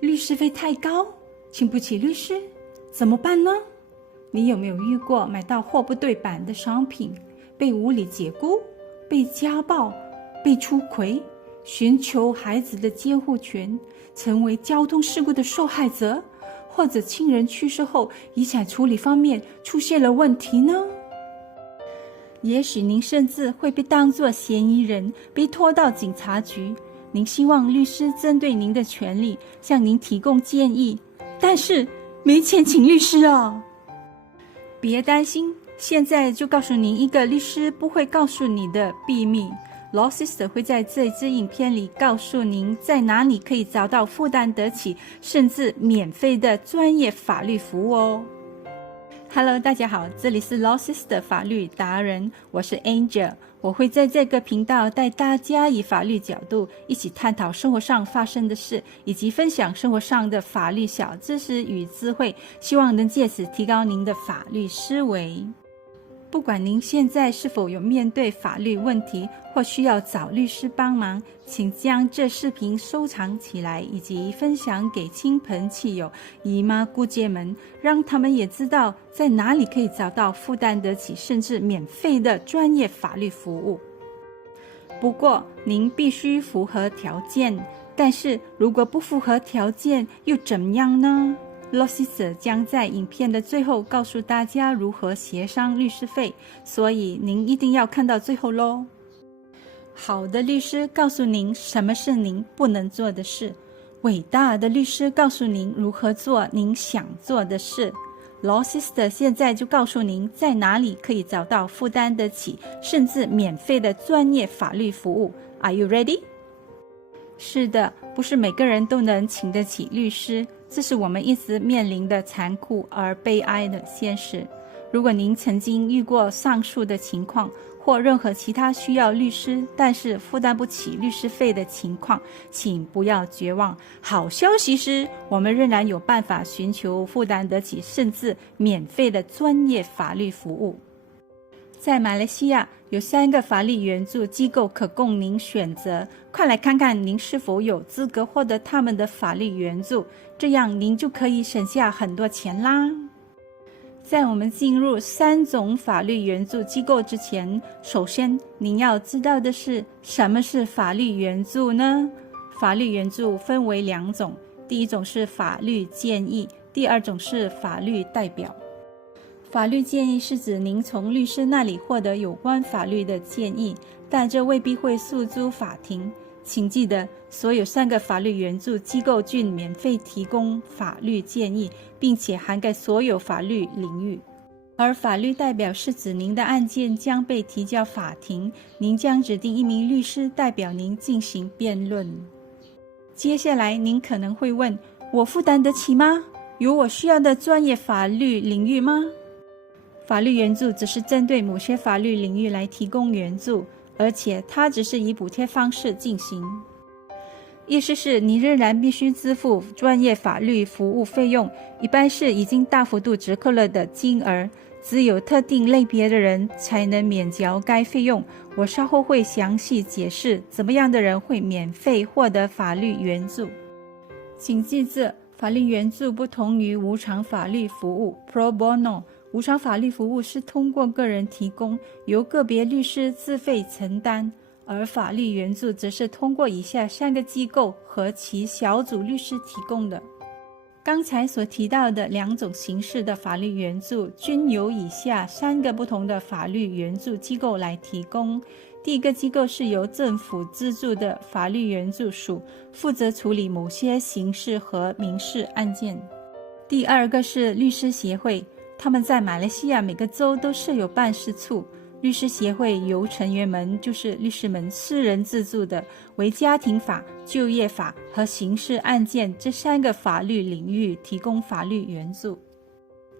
律师费太高，请不起律师，怎么办呢？你有没有遇过买到货不对版的商品，被无理解雇，被家暴，被出轨，寻求孩子的监护权，成为交通事故的受害者，或者亲人去世后遗产处理方面出现了问题呢？也许您甚至会被当作嫌疑人，被拖到警察局。您希望律师针对您的权利向您提供建议，但是没钱请律师啊！别担心，现在就告诉您一个律师不会告诉你的秘密。Law Sister 会在这支影片里告诉您在哪里可以找到负担得起甚至免费的专业法律服务哦。Hello， 大家好，这里是 Law Sister 法律达人，我是 Angel。我会在这个频道带大家以法律角度一起探讨生活上发生的事，以及分享生活上的法律小知识与智慧，希望能借此提高您的法律思维。不管您现在是否有面对法律问题或需要找律师帮忙，请将这视频收藏起来，以及分享给亲朋戚友、姨妈姑姐们，让他们也知道在哪里可以找到负担得起甚至免费的专业法律服务。不过您必须符合条件，但是如果不符合条件又怎样呢？Law Sister 将在影片的最后告诉大家如何协商律师费，所以您一定要看到最后咯。好的律师告诉您什么是您不能做的事，伟大的律师告诉您如何做您想做的事。Law Sister 现在就告诉您在哪里可以找到负担得起甚至免费的专业法律服务。Are you ready？ 是的，不是每个人都能请得起律师，这是我们一直面临的残酷而悲哀的现实。如果您曾经遇过上述的情况，或任何其他需要律师但是负担不起律师费的情况，请不要绝望。好消息是，我们仍然有办法寻求负担得起甚至免费的专业法律服务。在马来西亚有3个法律援助机构可供您选择，快来看看您是否有资格获得他们的法律援助，这样您就可以省下很多钱啦。在我们进入3种法律援助机构之前，首先您要知道的是，什么是法律援助呢？法律援助分为2种，第一种是法律建议，第二种是法律代表。法律建议是指您从律师那里获得有关法律的建议，但这未必会诉诸法庭。请记得，所有3个法律援助机构均免费提供法律建议，并且涵盖所有法律领域。而法律代表是指您的案件将被提交法庭，您将指定一名律师代表您进行辩论。接下来您可能会问，我负担得起吗？有我需要的专业法律领域吗？法律援助只是针对某些法律领域来提供援助，而且它只是以补贴方式进行。意思是你仍然必须支付专业法律服务费用，一般是已经大幅度折扣了的金额，只有特定类别的人才能免缴该费用。我稍后会详细解释怎么样的人会免费获得法律援助。请记着，法律援助不同于无偿法律服务 Pro Bono。无偿法律服务是通过个人提供，由个别律师自费承担，而法律援助则是通过以下3个机构和其小组律师提供的。刚才所提到的2种形式的法律援助均由以下3个不同的法律援助机构来提供。第一个机构是由政府资助的法律援助署，负责处理某些刑事和民事案件。第二个是律师协会，他们在马来西亚每个州都设有办事处。律师协会由成员们，就是律师们私人自助的，为家庭法、就业法和刑事案件这3个法律领域提供法律援助。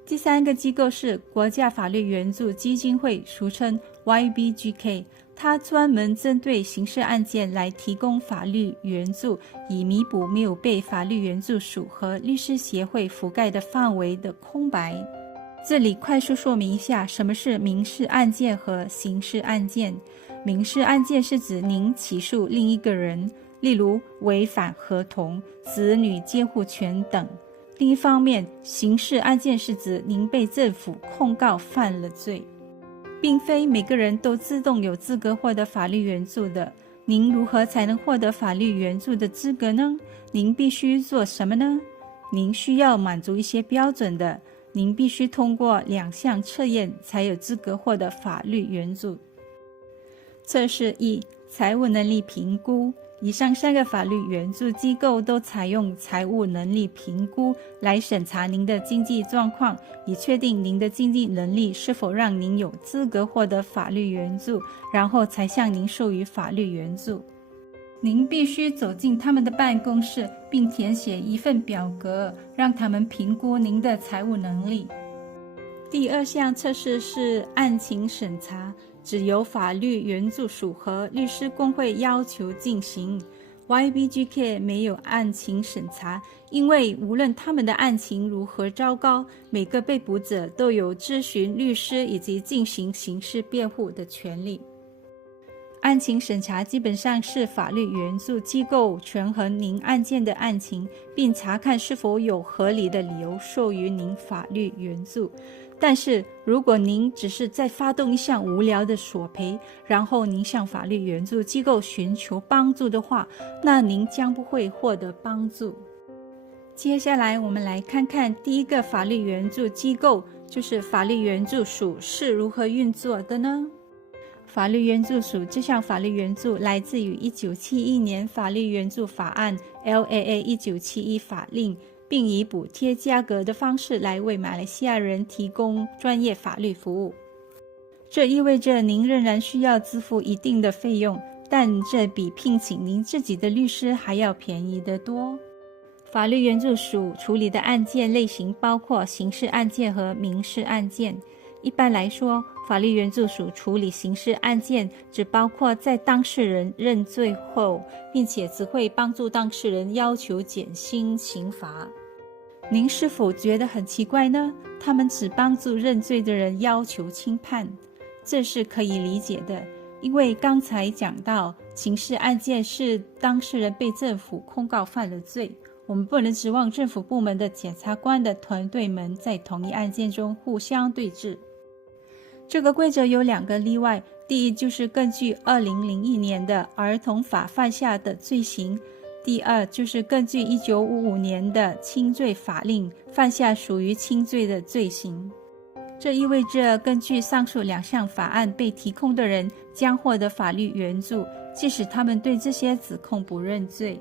第3个机构是国家法律援助基金会，俗称 YBGK， 它专门针对刑事案件来提供法律援助，以弥补没有被法律援助署和律师协会覆盖的范围的空白。这里快速说明一下什么是民事案件和刑事案件。民事案件是指您起诉另一个人，例例如违反合同、子女监护权等。另一方面，刑事案件是指您被政府控告犯了罪，并非每个人都自动有资格获得法律援助的。您如何才能获得法律援助的资格呢？您必须做什么呢？您需要满足一些标准的，您必须通过2项测验才有资格获得法律援助。测试1：财务能力评估。以上3个法律援助机构都采用财务能力评估来审查您的经济状况，以确定您的经济能力是否让您有资格获得法律援助，然后才向您授予法律援助。您必须走进他们的办公室，并填写一份表格，让他们评估您的财务能力。第2项测试是案情审查，只由法律援助署和律师公会要求进行。YBGK 没有案情审查，因为无论他们的案情如何糟糕，每个被捕者都有咨询律师以及进行刑事辩护的权利。案情审查基本上是法律援助机构权衡您案件的案情，并查看是否有合理的理由授予您法律援助。但是如果您只是在发动一项无聊的索赔，然后您向法律援助机构寻求帮助的话，那您将不会获得帮助。接下来我们来看看第一个法律援助机构，就是法律援助署是如何运作的呢？法律援助署这项法律援助来自于1971年法律援助法案 LAA 1971法令，并以补贴价格的方式来为马来西亚人提供专业法律服务。这意味着您仍然需要支付一定的费用，但这比聘请您自己的律师还要便宜得多。法律援助署处理的案件类型包括刑事案件和民事案件。一般来说，法律援助署处理刑事案件只包括在当事人认罪后，并且只会帮助当事人要求减轻刑罚。您是否觉得很奇怪呢？他们只帮助认罪的人要求轻判。这是可以理解的，因为刚才讲到刑事案件是当事人被政府控告犯了罪，我们不能指望政府部门的检察官的团队们在同一案件中互相对峙。这个规则有2个例外，第一就是根据2001年的儿童法犯下的罪行，第二就是根据1955年的轻罪法令犯下属于轻罪的罪行。这意味着根据上述2项法案被提控的人将获得法律援助，即使他们对这些指控不认罪。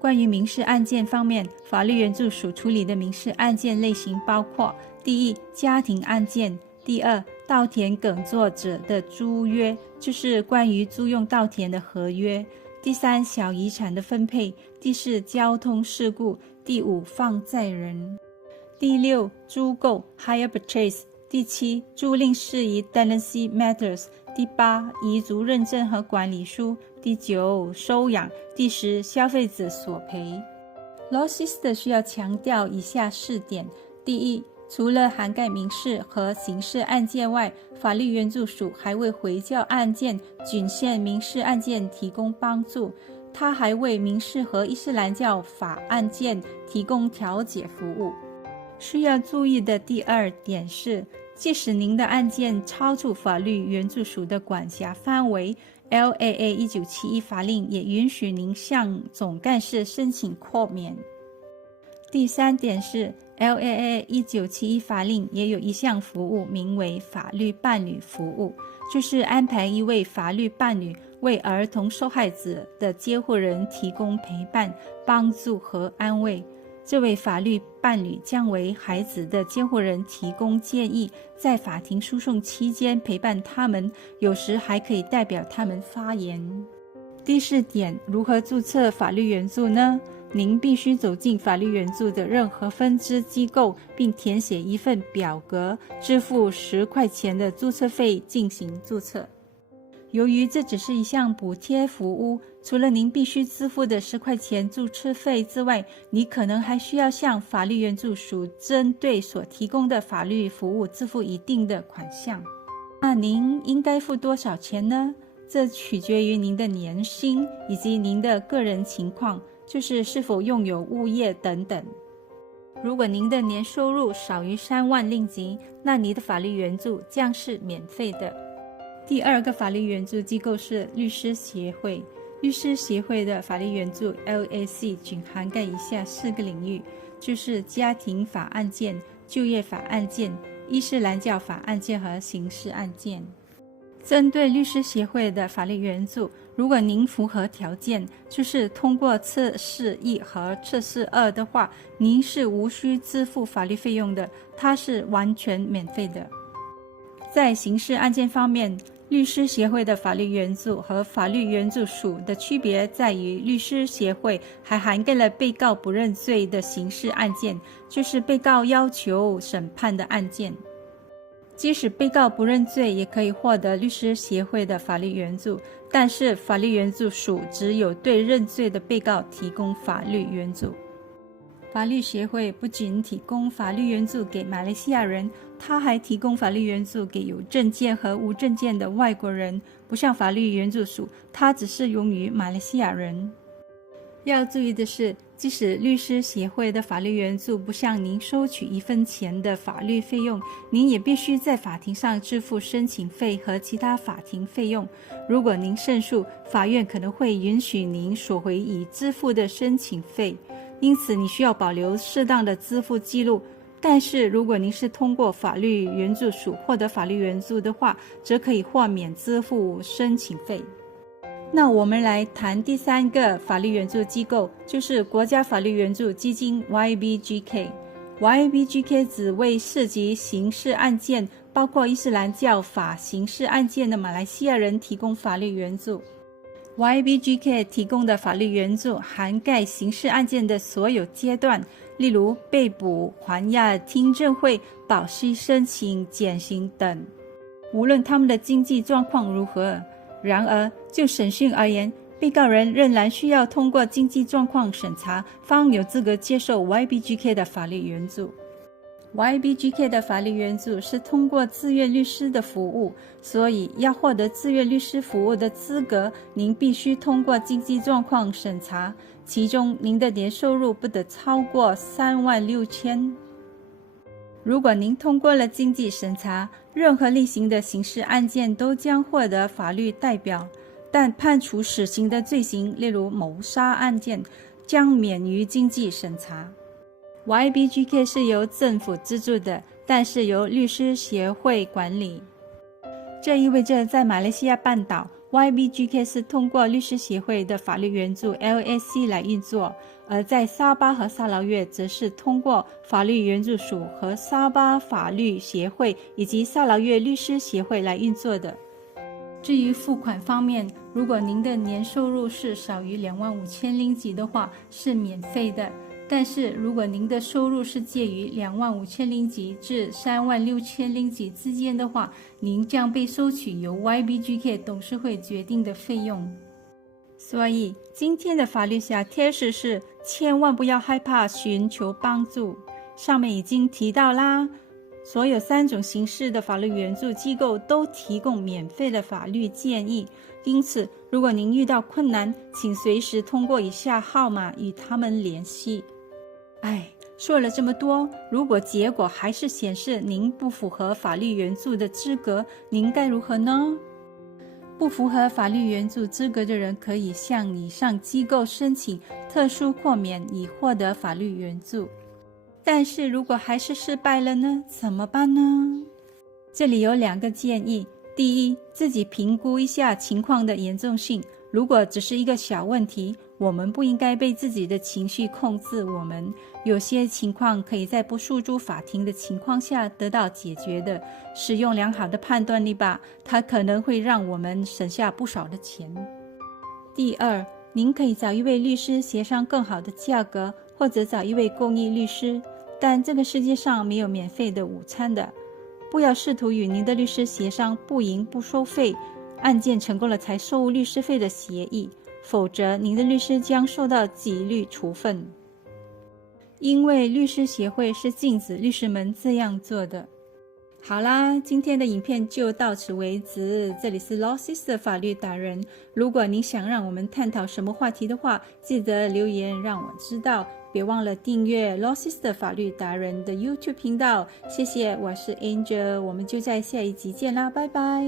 关于民事案件方面，法律援助署处理的民事案件类型包括：第一，家庭案件；第二，稻田耕作者的租约，就是关于租用稻田的合约；第三，小遗产的分配；第四，交通事故；第五，放债人；第六，租购 hire purchase；第七，租赁事宜 tenancy matters；第八，遗嘱认证和管理书；第九，收养；第十，消费者索赔。Law Sister 需要强调以下4点：第一，除了涵盖民事和刑事案件外，法律援助署还为回教案件仅限民事案件提供帮助，它还为民事和伊斯兰教法案件提供调解服务。需要注意的第2点是，即使您的案件超出法律援助署的管辖范围， LAA 1971法令也允许您向总干事申请豁免。第3点是LAA 1971法令也有一项服务名为法律伴侣服务，就是安排一位法律伴侣为儿童受害者的监护人提供陪伴、帮助和安慰。这位法律伴侣将为孩子的监护人提供建议，在法庭诉讼期间陪伴他们，有时还可以代表他们发言。第4点，如何注册法律援助呢？您必须走进法律援助的任何分支机构，并填写一份表格，支付10块钱的注册费进行注册。由于这只是一项补贴服务，除了您必须支付的10块钱注册费之外，你可能还需要向法律援助署针对所提供的法律服务支付一定的款项。那您应该付多少钱呢？这取决于您的年薪以及您的个人情况，就是是否拥有物业等等。如果您的年收入少于3万令吉，那您的法律援助将是免费的。第二个法律援助机构是律师协会。律师协会的法律援助 LAC 仅涵盖以下4个领域，就是家庭法案件、就业法案件、伊斯兰教法案件和刑事案件。针对律师协会的法律援助，如果您符合条件，就是通过测试1和测试2的话，您是无需支付法律费用的，它是完全免费的。在刑事案件方面，律师协会的法律援助和法律援助署的区别在于，律师协会还涵盖了被告不认罪的刑事案件，就是被告要求审判的案件。即使被告不认罪，也可以获得律师协会的法律援助，但是法律援助署只有对认罪的被告提供法律援助。法律协会不仅提供法律援助给马来西亚人，它还提供法律援助给有证件和无证件的外国人，不像法律援助署，它只适用于马来西亚人。要注意的是，即使律师协会的法律援助不向您收取1分钱的法律费用，您也必须在法庭上支付申请费和其他法庭费用。如果您胜诉，法院可能会允许您索回已支付的申请费，因此你需要保留适当的支付记录。但是如果您是通过法律援助署获得法律援助的话，则可以豁免支付申请费。那我们来谈第3个法律援助机构，就是国家法律援助基金 YBGK。YBGK 只为涉及刑事案件，包括伊斯兰教法刑事案件的马来西亚人提供法律援助。YBGK 提供的法律援助涵盖刑事案件的所有阶段，例如被捕、还押、听证会、保释申请、减刑等，无论他们的经济状况如何。然而，就审讯而言，被告人仍然需要通过经济状况审查，方有资格接受 YBGK 的法律援助。YBGK 的法律援助是通过自愿律师的服务，所以要获得自愿律师服务的资格，您必须通过经济状况审查，其中您的年收入不得超过36000。如果您通过了经济审查，任何例行的刑事案件都将获得法律代表，但判处死刑的罪行，例如谋杀案件，将免于经济审查。YBGK 是由政府资助的，但是由律师协会管理。这意味着在马来西亚半岛， YBGK 是通过律师协会的法律援助 LAC 来运作，而在沙巴和沙劳越则是通过法律援助署和沙巴法律协会以及沙劳越律师协会来运作的。至于付款方面，如果您的年收入是少于25000令吉的话，是免费的。但是如果您的收入是介于25000令吉至36000令吉之间的话，您将被收取由 YBGK 董事会决定的费用。所以今天的法律小贴士是，千万不要害怕寻求帮助。上面已经提到啦，所有3种形式的法律援助机构都提供免费的法律建议，因此如果您遇到困难，请随时通过以下号码与他们联系。说了这么多，如果结果还是显示您不符合法律援助的资格，您该如何呢？不符合法律援助资格的人可以向以上机构申请特殊豁免以获得法律援助。但是如果还是失败了呢？怎么办呢？这里有2个建议。第一，自己评估一下情况的严重性。如果只是一个小问题，我们不应该被自己的情绪控制我们。有些情况可以在不诉诸法庭的情况下得到解决的。使用良好的判断力吧，它可能会让我们省下不少的钱。第二，您可以找一位律师协商更好的价格，或者找一位公益律师。但这个世界上没有免费的午餐的。不要试图与您的律师协商不赢不收费，案件成功了才收律师费的协议，否则您的律师将受到纪律处分。因为律师协会是禁止律师们这样做的。好啦，今天的影片就到此为止。这里是 Law Sister 法律达人。如果你想让我们探讨什么话题的话，记得留言让我知道。别忘了订阅 Law Sister 法律达人的 YouTube 频道。谢谢，我是 Angel，我们就在下一集见啦，拜拜。